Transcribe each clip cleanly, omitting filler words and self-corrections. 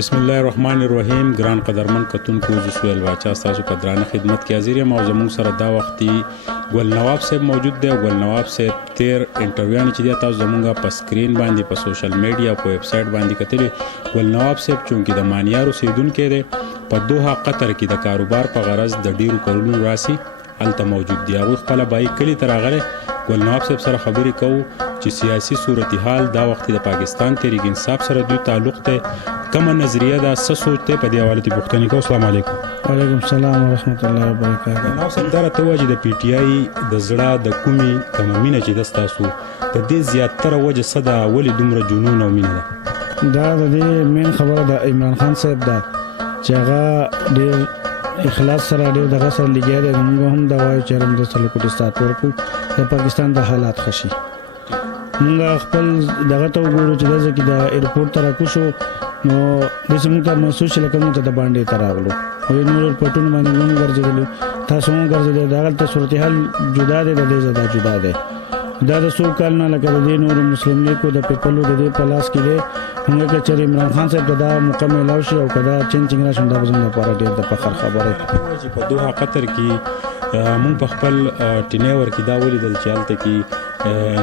بسم الله الرحمن الرحیم. ګران قدرمن کتونکو، زه سهیل باچا ستاسو په درانه خدمت کې حاضر یم او زموږ سره دا وختي ګل نواب صاحب موجود دی. ګل نواب صاحب تیر انټرویوانې چې دی تاسو زموږ په سکرین باندې په سوشل میډیا په ویب سایټ باندې کتلې. ګل نواب صاحب چونکې د مانیار اوسیدونکی دی، په دوحه قطر کې د کاروبار په غرض د ډیرو کلونو راسي هلته موجود دی. هغوی خپله بایي کلي ته راغلی. ګل نواب صاحب سره خبرې کوو چې سیاسي صورتحال دا وخت د پاکستان تحریک انصاف سره دوی تعلق دی، کومه نظریه ده، څه سوچ دی، په دې حواله ته پوښتنې کوو. السلام علیکم. وعلیکم السلام ورحمت الله وبرکاته. ګل نواب صاحب دا راته ووایه چې د پی ټي آی د زړه د کومې کومه مینه چې ده ستاسو د دې زیاتره وجه څه ده، ولې دومره جنون او مینه ده؟ دا د دې مین خبره د عمران خان صاحب ده چې هغه ډېر اخلاص سره ډېر دغه سره لګیا دی. موږ هم دا وایو چې هر د سلوکوټي سات ورکړو د پاکستان د حالات ښه شي. موږ خپل دغه ته وګورو چې داسې کې د ایرپورټ ته راکوشو نو داسې موږ ته محسوس چې لکه موږ ته د باندې ته راغلو او نور ایرپورټونو باندې موږ ګرځېدلو، تاسو هم ګرځېدل. دغلته صورتحال جدا دی، د دې ځای دا جدا دی. دا د څو کال نه لکه د دې نور مسلم لیګ د پیپلو د دې په لاس کې دی. موږ که چېرې عمران خان صاحب ته دا موقع میلاو شي او که دا چینج راشي دا به زموږ لپاره ډېر د فخر خبره ده. چې په دوحه قطر کې موږ په خپل ټینیور کې دا ولیدل چې هلته کې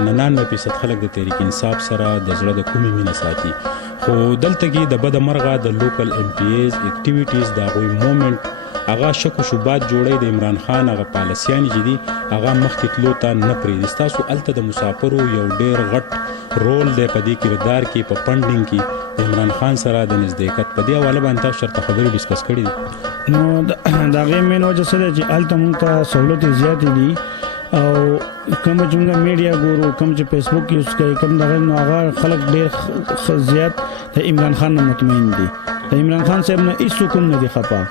99% خلک د تحریک انصاف سره د زړه د کومې مینه ساتي، خو دلته کې د بده مرغه د لوکل ایم پی ایز اکټیویټیز د هغوی مومنټ هغه شک و شبهات جوړی د عمران خان هغه پالیسیانې چې دي هغه مخکې تلو ته نه پرېږدي. ستاسو هلته د مسافرو یو ډېر غټ رول دی په دې کردار کې، په فنډینګ کې د عمران خان سره د نزدېکت. په دې حواله باندې تاسو چېرته خبرې ډسکس کړي دي؟ نو د هغې مین وجه څه دی چې هلته موږ ته سهولتې زیاتې دي او کوم چې موږ میډیا ګورو، کوم چې فیسبوک یوز کوي، کوم دغه نو هغه خلک ډېر زیات د عمران خان نه مطمئن دي. د عمران خان صاحب نه هېڅ کوم نه دي خفه.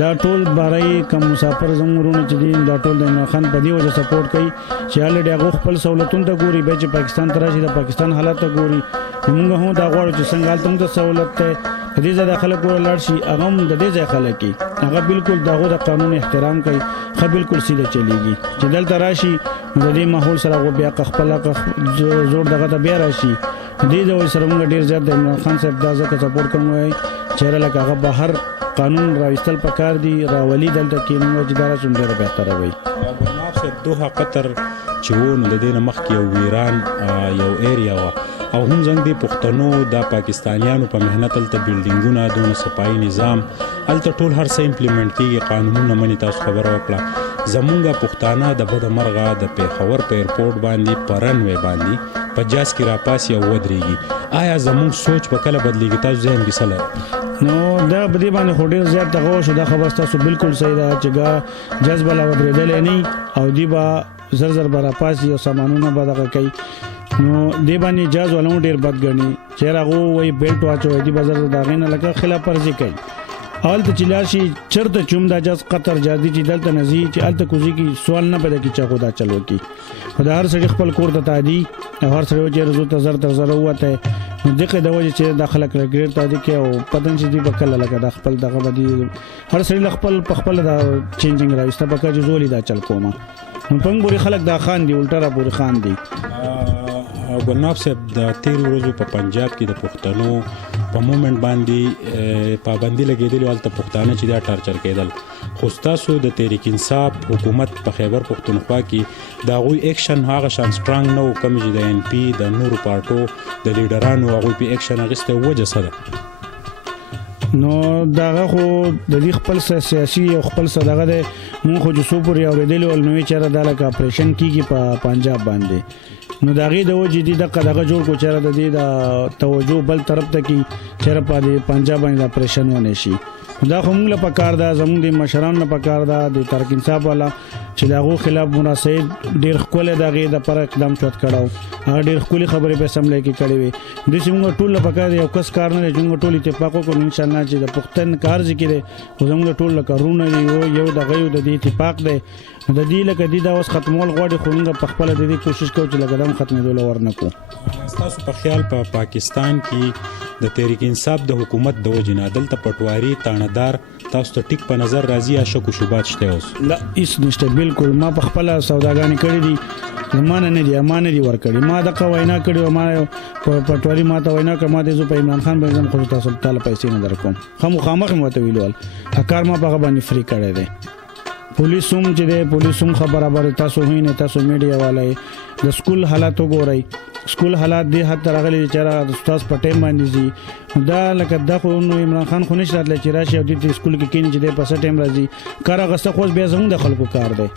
دا ټول بارای کم مسافر زموږ چې دي دا ټول د عمران خان په دې وجه سپورټ کوي چې الریډي هغه خپل سہولتونو ته ګوري، بیا چې پاکستان ته راشي د پاکستان حالات ته ګوري. موږ هم دا غواړو چې څنګه هلته هم د سہولت دی، د دې ځای د خلک ور لاړ شي، هغه هم د دې ځای خلک دي، هغه بالکل د هغو د قانون احترام کوي، ښه بالکل سیده چلیږي. چې دلته راشي نو د دې ماحول سره هغه بیا خپله زور دغه ته بیا راشي. دې ځای سره موږ ډېر زیات د عمران خان صاحب دا ځکه سپورټ کوو چې لکه هغه بهر قانون راوستل پکار دي، راولي دلته کې موږ چې دا راشي ډېره بهتره وي. ګل نواب صاحب دوحه قطر چې و نو د دې نه مخکې یو ویران یو ایریا وه او هم زنګ د پښتنو د پاکستانیانو په محنت هلته بلډینګونه، دونه صفایي نظام، هلته ټول هر څه امپلیمنټ کېږي، قانونونه مني. تاسو خبره وکړه زمونږ پښتانه د بده مرغه د پیښور په ایرپورټ باندې په رنوی باندې په جاز کې راپاسي او ودرېږي. آیا زمونږ سوچ په کله بدلېږي؟ تاسو ذهن کې څه لرئ؟ نو دا په دې باندې خو ډېر زیات دغه شو. دا خبره ستاسو بالکل صحیح ده چې جاز به لا ودرېدلی نه او دوی به زر زر به راپاسي او سامانونه به دغه کوي. نو دې باندې جاز والا هم ډېر بد ګڼي چې هغه وایي بیلټ واچوي، دي به زر زر د هغې نه لکه خلاف ورزي کوي. هلته چې لاړ شي چېرته چې هم دا جاز قطر جاز دي چې دلته نه ځي چې هلته کوزي کې سوال نه پیدا کړي چې هغه دا چل وکړي. خو د هر سړي خپل کور ته تعدي او هر سړی چې رضو ته زر تر زره ووتی نو دغه د وجې چې دا خلک ګرېډ تعدي کوي او پتن چې دوی به کله لکه دا خپل دغه به دي هر سړي له خپل په خپله دا چینجنګ راوسته پکار چې زولي دا چل کومه. نو پنګ پورې خلک دا خان دي، الټا را پورې خان دي. ګل نواب صاحب د تیرو ورځو په پنجاب کې د پښتنو په مومنټ باندې پابندي لګېدلې، هلته پښتانه چې دا ټارچر کېدل، خو ستاسو د تحریک انصاف حکومت په خیبر پښتونخوا کې د هغوی ایکشن هغه شان سټرانګ نه و کوم چې د ان پي د نورو پارټو د لیډرانو هغوی په ایکشن اخیستی وجه څه ده؟ نو دغه خو د دې خپل سیاسي او خپل دغه دی. مونږ خو چې څو پورې اورېدلي ول نو چېرې دا لکه اپریشن کېږي په پنجاب باندې، نو د هغې د وجې دي دغه جوړ کړو چېرې د دې د توجه بل طرف ته کړي چېرې په دې پنجاب باندې د اپریشن ونه شي. دا خو موږ له پکار ده، زموږ د مشرانو نه پکار ده، د تحریک انصاف والا چې د هغو خلاف مناسب ډېر ښکلی د هغې دپاره اقدام چوت کړی هغه ډېر ښکلي خبرې په اسمبلی کې کړې وې. داسې موږ ټول له پکار دی، یو کس کار نه دی چې موږ ټول اتفاق وکړو انشاءالله چې د پښتن کار ځکې دی خو زموږ ټول لکه رونه دي یو دغه یو د دې اتفاق دی د دې لکه دې دا اوس ختمول غواړي خو موږ په خپله د دې کوشش کوو چې لکه دا هم ختمېدو له ور نه کړو. ستاسو په خیال په پاکستان کې د تحریک انصاف د حکومت د وجې نه دلته پټواري تاڼهدار تاسو ته ټیک په نظر راځي یا شک و شبهات شته اوس؟ لا هېڅ نشته، بالکل ما په خپله سوداګانې کړې دي زمانه نه دی امانه دی ورکړي ما د قوینا کړي ما په پټوالي ما ته وینا کړه ما ته زو په عمران خان باندې خو تاسو ته پیسې نه درکوم خامخ مو ته ویلول کار ما په باندې فری کړی دی پولیسوم چې دی پولیسوم خبره برابر تاسو هینه تاسو میډیا والے د سکول حالات وګورئ سکول حالات دی حد راغلي چې د استاد پټه باندې زی دا لکه د خو عمران خان خو نشي راتلی چې راشي او د سکول کې کینې چې د پسه ټیم راځي کار غسه خو بیا زموږ د خلکو کار دی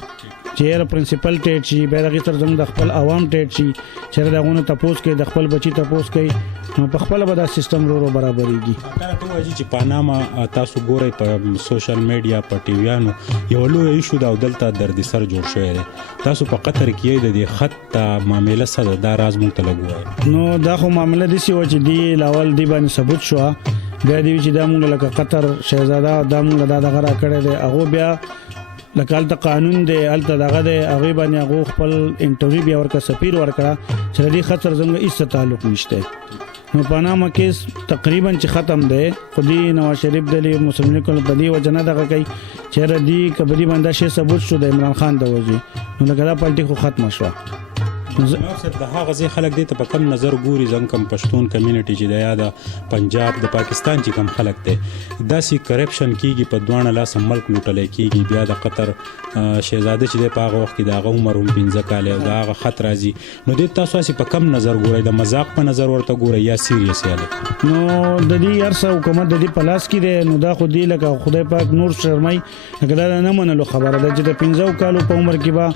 چې پرنسپل ټیټ شي به دغه تر زموږ د خپل عوام ټیټ شي چې دغه تپوس کې د خپل بچي تپوس کوي نو په خپل به دا سیستم ورو برابرېږي دا ته وایي چې پاناما تاسو ګورئ په سوشل میډیا په ټیویانو یو لوی ایشو دا دلته درد سر جوړ شوی دی تاسو په قطر کې د دې خط معاملې سره دا راز مونږ ته لګوي نو دا خو معاملې دي چې دی لاول دی باندې ثبوت شو بیا دی چې دا مونږ لکه قطر شهزاده دا مونږ دا دغه را کړی دی هغه بیا لکه الته قانون دی الته دغه دی هغه باندې هغه خپل انټرویو بیا ورکړه سفیر ورکړه چې دې خطر زموږ هیڅ تعلق نشته نو پاناما کیس تقریبا چې ختم دی خودي نواز شریف د مسلمانانو په دی وجنه دغه کوي چې ردی کبدي باندې شی ثبوت شو د عمران خان د وجه نو لکه دا پالټي خو ختم شو د هغه ځای خلک دې ته په کم نظر ګوري ځکه کم پښتون کمیونټي چې د یاده پنجاب د پاکستان چې کم خلک دي داسې کرپشن کیږي په دوانه لاس ملک لوټل کیږي بیا د قطر شهزاده چې د پاغه وخت د هغه عمر هم 15 کال او د هغه خط راځي نو دې تاسو اسی په کم نظر ګوري د مذاق په نظر ورته ګوري یا سیریس یاله نو د دې ارسه حکومت د دې پلاس کې دی نو دا خو دی لکه خدای پاک نور شرمای هغه دا نه منلو خبره ده چې د 15 کالو په عمر کې با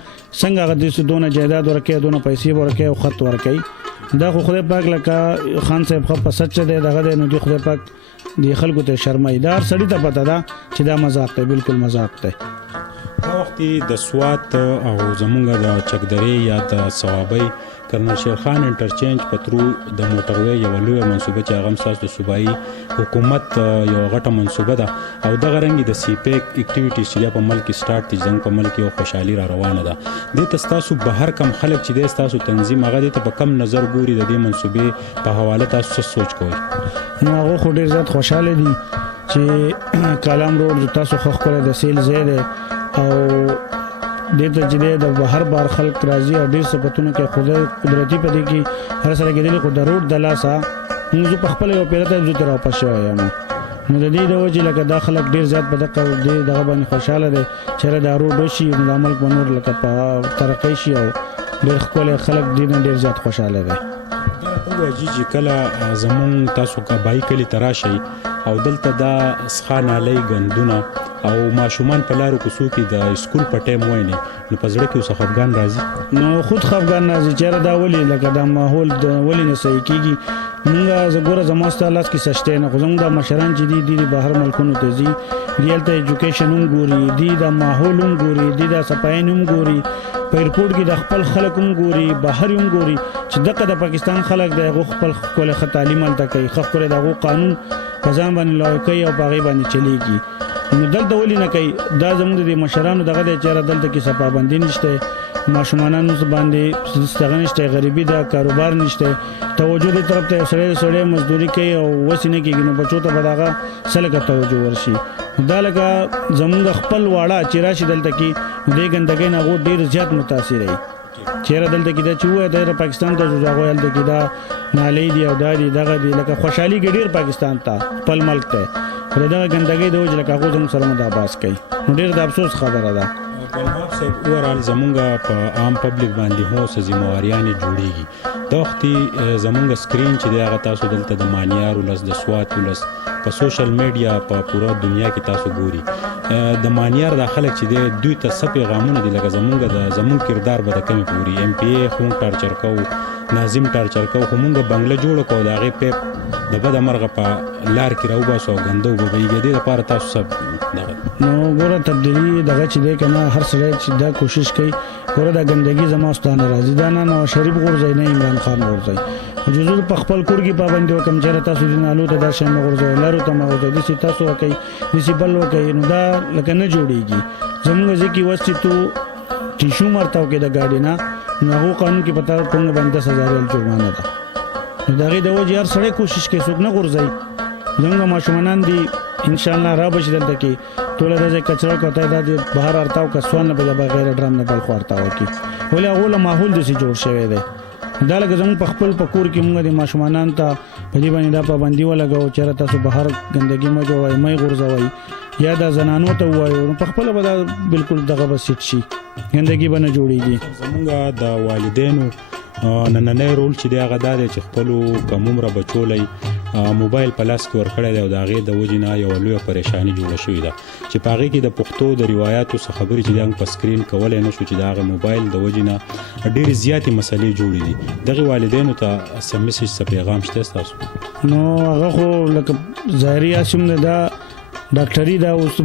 څنګه هغه د سودونه جایداد ورکه دونه پیسې ورکه او خط ورکه دا خو خدای پاک لکه خان صاحب خو په سچ دی دغه نو دی خدای پاک دی خلکو ته شرمایدار سړی ته پته ده چې دا مذاق دی بالکل مذاق دی دا وخت د سوات او زمونږ د چکدرې یا د ثوابي کرنل شیر خان انټرچینج پترو د موټروي یو لوی منصوبه چې هغه مساس د صوبایي حکومت یو غټه منصوبه ده او د غرنګي د سی پیک اکټیویټیز چې په ملک سٹارټ دي څنګه په ملک یو خوشحالي را روانه ده د تاسو بهر کم خلک چې د تاسو تنظیم هغه ته په کم نظر ګوري د دې منصوبه په حواله تاسو سوچ کوئ نو هغه خو ډیر زیات خوشاله دي چې کالام روډ تاسو خو خپل د سیل زیاده او دته چې د بهر بار خلک راځي او ډیر صفتونه کې خدای قدرتي پدې کې هر سره کې د روډ د لاسا موږ په خپل یو پیرته د تر واپس شوی یم نو د دې د وجه لکه د خلک ډیر زیات په دغه باندې خوشاله دي چې د روډ شي د عمل په نور لکه په ترقی شي او ډیر خپل خلک ډیر زیات خوشاله دي جی کله زمون تاسو کا بای کلی تراشي او دلته دا سخان علی غندونه او ماشومان په لارو کوڅو کې د سکول په ټیم وایي نو په ځړه کې اوس خفګان راځي نو خود خفګان راځي چې دا ولي لکه دا ماحول د ولي نه صحیح کیږي موږ زګوره زموسته لاس کې سشته نه غوږم د مشران چې دي بهر ملکونو ته ځي ریالته ایجوکیشن هم ګوري دي د ماحول هم ګوري دي د صفاین هم ګوري په ایرپورټ کې د خپل خلک هم ګوري بهر هم ګوري چې دغه د پاکستان خلک د خپل خپل تعلیم الته کوي خپل د قانون ځان باندې لوي کوي او باغې باندې چلیږي نو دلته ولې نه کوي دا زموږ د مشرانو دغه د چیرې دلته کې صفه باندې نشته ماشومانانو باندې ستغنه نشته غریبي دا کاروبار نشته توجه دې طرف ته سړی مزدوري کوي او وسینه کوي نو بچو ته بداغه سلګه توجه ورشي دا لکه زموږ خپل واړه چې راشي دلته کې دې ګندګۍ نه غو ډیر زیات متاثر وي چیرې دلته کې دا چې وای د پاکستان ته ځوځاغو دلته کې دا نالې دی او دادی دغه دی لکه خوشحالي ګډیر پاکستان ته خپل ملک ته دغه ګندګۍ د وجه لکه هغه زموږ سره مداباس کوي ډیر د افسوس خبره ده ګلباب صاحب اورال زمونږ په عام پبلک باندې هو سزمواریانه جوړیږي د وختي زمونږ سکرین چې دی هغه تاسو دلته د مانیار ولس د سوات ولس په سوشل میډیا په پوره دنیا کې تاسو ګوري د مانیار د خلک چې دی دوی ته څه پیغامونه دي لکه زمونږ کردار به د کمی پوری ایم پی ای خون ټارچر کو ناظم ټارچر کو همونګه بنگله جوړ کو دا غي پیپ د بد مرغه په لار کې راو باسو غندو به ویګه دي لپاره تاسو سب نو ګوره تبدیلی دغه چې دی کنه هر سړی چې دا کوشش کوي ګوره د ګندګي زموستانه راځي دا نه شریف غورځي نه عمران خان غورځي جزو په خپل کور کې پابند وکم چې تاسو دین الو ته دا شین غورځي لارو ته مغورځي دي تاسو کوي دي بل وکي نو دا لکه نه جوړيږي زموږ ځکه وستې تو ټیشو مرتاو کې د گاډي نه نو قانون کې پتا کوم باندې 10,000 جرمانه ده دا غي د وجه هر سړی کوشش کوي څوک نه غورځي زموږ ماشومان دي ان شاء الله را بشي دلته کې ټول د کچرو کوته د بهر ارتاو کسوان به بغیر ډرام نه بل خو ارتاو کی ولې هغه ماحول د سي جوړ شوی دی دا لکه زموږ په خپل پکور کې موږ د ماشومان ته په دې باندې دا پابندي ولګو چې تاسو بهر ګندګي مې جوړوي مې غورځوي یا دا زنانو ته وایو په خپل به بالکل دغه بسیټ شي ګندګي باندې جوړیږي زموږ د والدینو نننې رول چې دی هغه دا دی چې خپل کومره بچولې موبایل په لاس کې ورکړی دی او د هغې د وجې نه یوه لویه پریشاني جوړه شوې ده چې په هغې کې د پښتو د روایاتو څه خبرې چې دی په سکرین کولی نه شو چې د هغه موبایل د وجې نه ډېرې زیاتې مسلې جوړې دي دغې والدینو ته څه میسج څه پیغام شته ستاسو نو هغه خو لکه ظاهري اسم دا ډاکټري دا اوس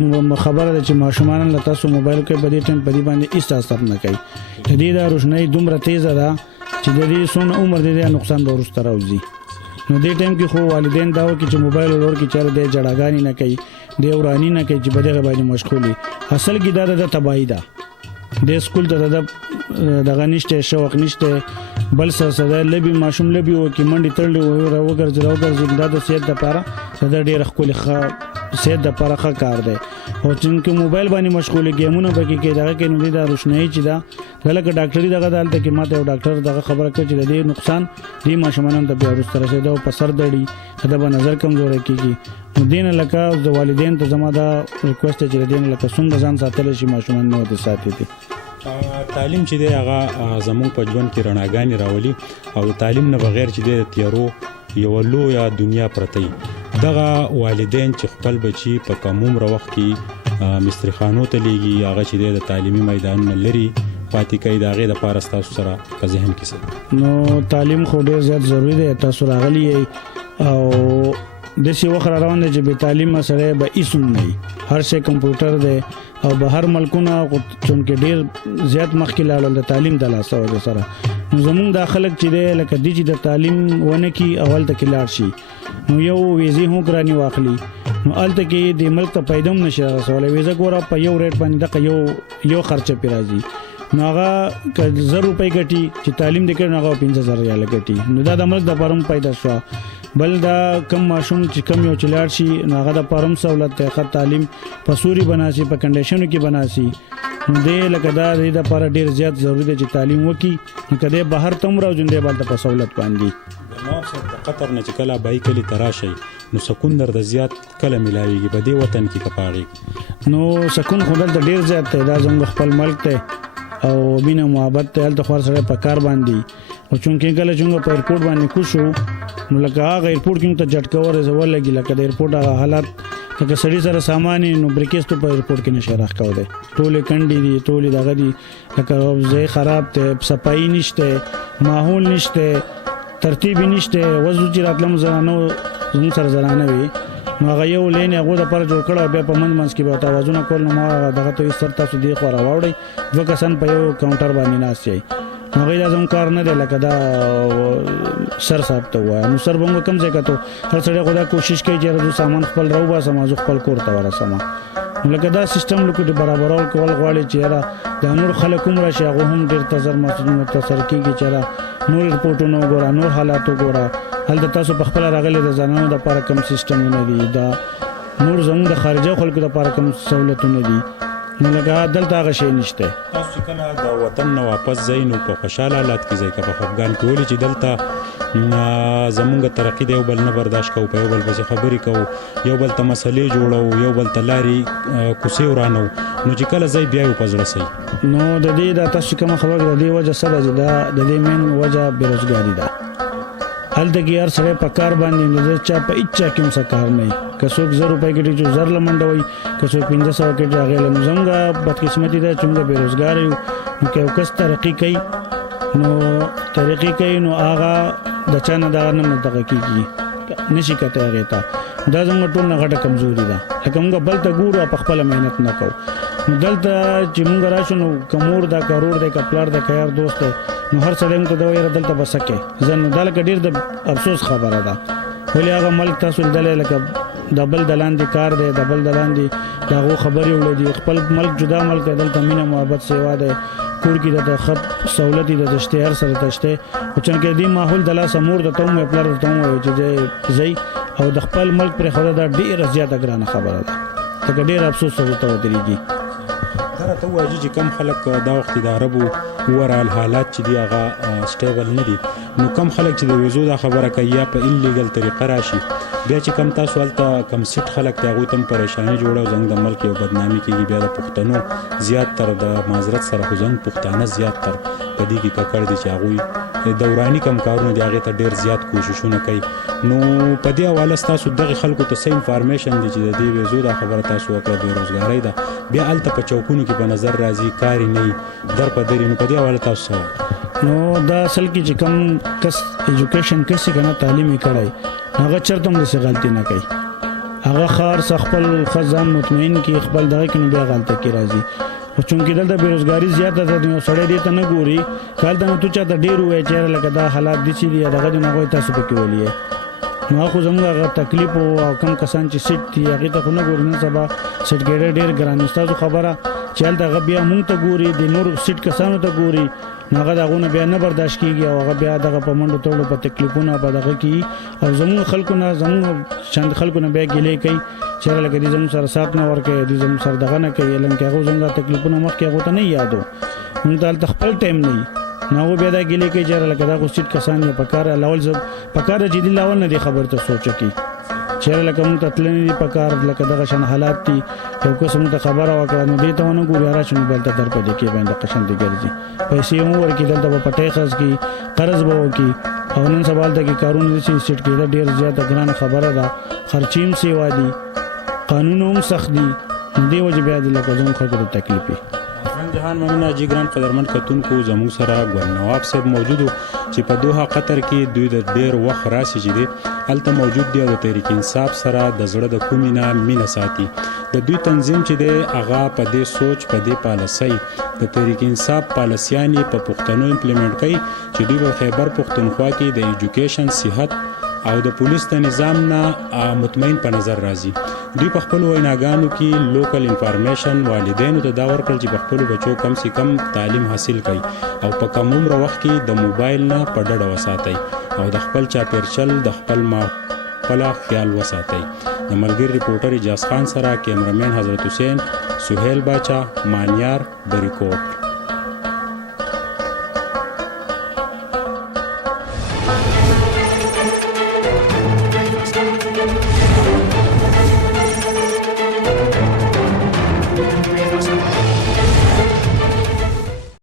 خبره ده چې ماشومان له تاسو موبایل کې په دې ټیم په دې باندې هیڅ اثر نه کوي د دې د روشنايي دومره تیزه ده چې د دې سون عمر دې نقصان به ورسته راوځي نو دې ټیم کې خو والدین دا وکړي چې موبایل ورور کې چاره دې جړاګانی نه کوي دې ورانی نه کوي چې بده باندې مشغولي اصل کې دا د تباہی ده د سکول ته د غنښت شوق نشته بل سره لبي ماشوم لبي او کې منډي تړلې او وګرځي دا د صحت لپاره دا ډېر خپل صحت لپاره ښه کار دی او چې موبایل باندې مشغول گیمونه بکی کې دغه کې نو دا روشنايي چې دا لکه ډاکټري دغه دالته کې ماته یو ډاکټر دغه خبره کوي چې د دې نقصان دې ماشومان ته بیا ورسره رسیدو او په سر دړي دا به نظر کمزور کیږي نو دین لکه د والدین ته زما دا ریکوست چې دین لکه څنګه ځان ساتل شي ماشومان نو د ساتي دي تعلیم چې دی هغه زموږ په ژوند کې رڼاګانې راولي او تعلیم نه بغیر چې دی تیارو یو لویه دنیا پرته دغه والدین چې خپل بچي په کوم عمر وخت کې مسترخانو ته لیږي هغه چې د تعلیمي میدانونو لري پاتې کوي د هغې دپاره ستاسو سره په ذهن کې څه نو تعلیم خو ډېر زیات ضروري دی تاسو راغلي یې او داسې وخت را روان دی چې بې تعلیمه سړی به هېڅ هم نه وي هر شی کمپیوټر دی او بهر ملکونه چونکې ډېر زیات مخکې لاړل د تعلیم د لاسه وجې سره نو زمونږ دا خلک چې دی لکه دی چې د تعلیم ونه کړي اول ته کې لاړ شي نو یو ویزې هم ګرانې واخلي نو هلته کې د ملک ته پیدا هم نشي رسولی ویزه ګوره په یو ریټ باندې دغه یو خرچه پرې راځي نو هغه که 1,000 روپۍ ګټي چې تعلیم دې کړي نو هغه 15,000 ریاله ګټي نو دا د ملک دپاره هم پیدا شوه بل دا کم ماشوم چې کم یو چې لاړ شي نو هغه دپاره هم سهولت دی ښه تعلیم په سوري بناسي په کنډیشنو کې بناسي نو دې لکه دا دې دپاره ډېر زیات ضروري دی چې تعلیم وکړي نو که دی بهر ته هم راوځي دی بلته په سهولت باندې د نواب صاحب د قطر نه چې کله ابایي کلي ته راشئ نو سکون درته زیات کله میلاویږي په دې وطن کې که په هغې نو سکون خو دلته ډېر زیات دی دا زموږ خپل ملک دی او مینه محبت ته هلته خو هر سړی په کار باندې او چونکې کله چې په ایرپورټ باندې کوشو نو لکه هغه ایرپورټ کې ته جټکه ورلګي لکه د ایرپورټ هغه حالت لکه سړي سره سامان نو بریکېس ته په ایرپورټ کې نشه راښکاو دی ټولې کنډې دي ټولې دغه دي لکه ځای خراب دی صفایي نشته ماحول نشته ترتیب نشته وضو چې راتلم زنانو زموږ سره زنانه وي نو هغه یو لین هغه د پر جوړ کړه بیا په منځ کې به توازن کول نو ما دغه ته سر تاسو دی خو راوړی دوه کسان په یو کاونټر باندې ناست شي هغه لازم کار نه دی لکه دا سر صاحب ته وای نو سر بنګ کم ځای کته هر سړی خدا کوشش کوي چې د سامان خپل راو با سمازو خپل کور ته ورسمه لکه دا سیستم لکه برابرول کول غواړي چې را د نور خلک هم راشي هغه هم ډیر تزر متصر کیږي چې را نور رپورټونو ګورا نور حالاتو ګورا هل د تاسو په خپل راغلي د ځانونو د لپاره کوم سیستم نه دی دا نور زموږ د خارجه خلکو د لپاره کوم سہولتونه دي نو لکه دلته هغه شی نشته تاسو چې کله د وطن نه واپس ځئ نو په خوشحاله حالت کې ځئ که په خفګان کې ولي چې دلته زمونږ ترقي د یو بل نه برداشت کوو په یو بل پسې خبرې کوو یو بل ته مسلې جوړو یو بل ته لارې کوڅې ورانو نو چې کله ځئ بیا یې په زړه سئ نو د دې دا تاسو کومه خبره د دې وجه څه ده چې دا د دې مین وجه بېروزګاري ده هلته کې هر سړی په کار باندې نظر چا په هېڅ چا کې هم څه کار نه وي که څوک 1,000 روپۍ ګټي چې 1,000 له منډه وي که څوک 1500 ګټي هغې له نو زموږ بدقسمتي ده چې موږ بېروزګاره یو نو که یو کس ترقي کوي نو هغه د چا نه دغه نه دغه کېږي نشي کتی هغې ته دا زموږ ټول نه غټه کمزوري ده لکه موږ بل ته ګورو او په خپله محنت نه کوو نو دلته چې موږ راشو نو که مور ده که رور دی که پلار دی که یار دوست دی نو هر سړی موږ ته دا وایي دلته به څه کوې زه نو دا لکه ډېر د افسوس خبره ده ولې هغه ملک تاسو لیدلی لکه د بل د لاندې کار دی د بل د لاندې د هغو خبرې وړی دي خپل ملک جدا ملک دی دلته مینه محبت سیوا دی کور کې د ښه سہولت یې د شته هر سره ته شته خو چونکې دې ماحول د لاسه مور درته هم پلار درته هم وایي چې ځئ او د خپل ملک پرېښوده دا ډېره زیاته ګرانه خبره ده ته ډېر افسوس سره ته ودرېږي. دا ته وایي چې کم خلک دا وخت د عربو اورال حالات چې دی هغه سټیبل نه دي، نو کم خلک چې د ویزو دا خبره کوي یا په انلیګل طریقه راشي، بیا چې کم تاسو هلته کم سیټ خلک دی هغوی ته هم پریشاني جوړه او زموږ د ملک یو بدنامي کېږي. بیا د پښتنو زیات تر د معذرت سره خو زموږ پښتانه زیات تر په دې کې ککړ دي چې هغوی دوراني کم کارونه دي هغې ته ډېر زیات کوششونه کوي. نو په دې حواله ستاسو دغې خلکو ته څه انفارمیشن دی چې د دې ویزو دا خبره تاسو وکړه بېروزګارۍ ده، بیا هلته په چوکونو کې په نظر راځي کاري نه وي در په درې، نو په دې حواله تاسو څه؟ نو دا اصل کې چې کوم کس ایجوکیشن کسي کنه تعلیم یې کړی هغه چرته هم داسې غلطي نه کوي، هغه خار خپل ځان مطمئن کې خپل دغه کې نو بیا غلطه کې راځي. خو چونکې دلته بېروزګاري زیاته ده نو سړی دې ته نه ګوري، که هلته نو تو چاته ډېر ووایې چې لکه دا حالات داسې دي یا دغه دي نو هغوی تاسو پکې ولي نو هغه خو زموږ هغه تکلیف او کم کسان چې سیټ دي هغې ته خو نه ګوري. نن سبا سیټ کېدل ډېر ګران وي. ستاسو خبره چې هلته هغه بیا مونږ ته ګوري د نورو سیټ کسانو ته ګوري نو هغه د هغو نه بیا نه برداشت کېږي او هغه بیا دغه په منډو تړلو په تکلیفونو په دغه کې او زموږ خلکو نه زموږ چند خلکو نه بیا ګیلې کوي چې لکه دې زموږ سره سات نه ورکوي، دې زموږ سره دغه نه کوي، لکه هغو زموږ تکلیفونه مخکې هغو ته نه یادو، مونږ ته هلته خپل ټایم نه وي نو هغو بیا دا ګیلې کوي چې لکه دغه سیټ کسان یې په کار لاول په کار چې دي لاول نه دې خبرې ته سوچه کوي چې لکه مونږ ته تللی دي په کار لکه دغه شان حالات دي، یو کس مونږ ته خبره وکړه نو دې ته ونه ګوري راشي نو بلته در په دې کې باندې قشن دې ګرځي، پیسې هم ورکړي دلته به پټۍ خرڅ کړي، قرض به وکړي او نن سبا هلته کې کارونه داسې سیټ کېده ډېر زیاته ګرانه خبره ده، خرچې هم سیوا دي، قانون هم سخت دي، نو دې وجې بیا د لکه زموږ خلکو ته تکلیف وي. جهان مننه جی ګران قدرمن کتونکو زموږ سره ګل نواب صاحب موجود چې په دوحه قطر کې دوی د ډېر وخت راسي چې دی هلته موجود دی او د تحریک انصاف سره د زړه د کومې نه مینه ساتي. د دوی تنظیم چې دی هغه په دې سوچ په دې پالیسۍ د تحریک انصاف پالیسیانې په پښتنو امپلیمنټ کوي چې دوی په خیبر پښتونخوا کې د ایجوکیشن، صحت او د پولیس د نظام نه مطمئن په نظر راځي. دوی په خپل ویناګانو کې لوکل انفارمیشن والدینو ته دا ورکړل چې په خپل بچو کم سي کم تعلیم حاصل کړي او په کم عمر وخت کې د موبایل نه په ډډه وساتئ او د خپل چاپیرچل د خپل خپل خیال وساتئ. د ملګری ریپورټر اجاز خان سره کیمرمین حضرت حسین، سهیل باچا، مانیار، بریکوټ.